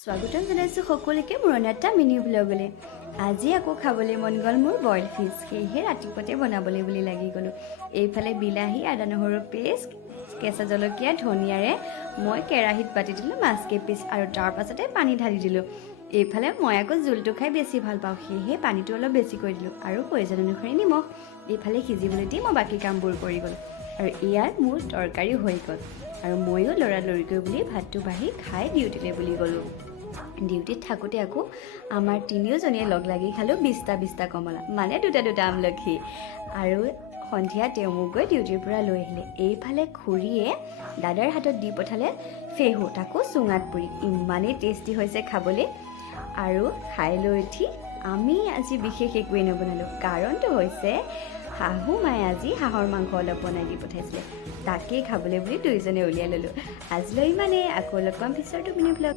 স্বাগতম জনাইছোঁ সকলোকে মোৰ এটা মিনি ব্লগলৈ। আজি আকৌ খাবলৈ মন গ'ল মোৰ বইল ফিছ, সেয়েহে ৰাতিপুৱাতে বনাবলৈ বুলি লাগি গ'লোঁ। এইফালে বিলাহী, আদা নহৰু পেষ্ট, কেঁচা জলকীয়া, ধনিয়াৰে মই কেৰাহীত পাতি দিলোঁ মাছকেইপিচ আৰু তাৰ পাছতে পানী ঢালি দিলোঁ। এইফালে মই আকৌ জোলটো খাই বেছি ভাল পাওঁ, সেয়েহে পানীটো অলপ বেছি কৰি দিলোঁ আৰু প্ৰয়োজন অনুসৰি নিমখ। এইফালে সিজিবলৈ দি মই বাকী কামবোৰ কৰি গ'লোঁ আৰু ইয়াত মোৰ তৰকাৰী হৈ গ'ল আৰু ময়ো লৰালৰিকৈ বুলি ভাতটো বাঢ়ি খাই ডিউটিলৈ বুলি গ'লোঁ। ডিউটিত থাকোঁতে আকৌ আমাৰ তিনিওজনীয়ে লগ লাগি খালোঁ 20টা কমলা, মানে দুটা আমলখি। আৰু সন্ধিয়া তেওঁ মোক গৈ ডিউটিৰ পৰা লৈ আহিলে। এইফালে খুৰীয়ে দাদাৰ হাতত দি পঠালে ফেহু, তাকো চুঙাত পুৰি। ইমানেই টেষ্টি হৈছে খাবলৈ। আৰু খাই লৈ উঠি আমি আজি বিশেষ একোৱেই নবনালোঁ, কাৰণটো হৈছে শাহু মায়ে আজি হাঁহৰ মাংস অলপ বনাই দি পঠাইছিলে, তাকেই খাবলৈ বুলি দুয়োজনে উলিয়াই ল'লোঁ। আজিলৈ ইমানেই, আকৌ লগ পাম পিছৰ মিনি ব্লগ।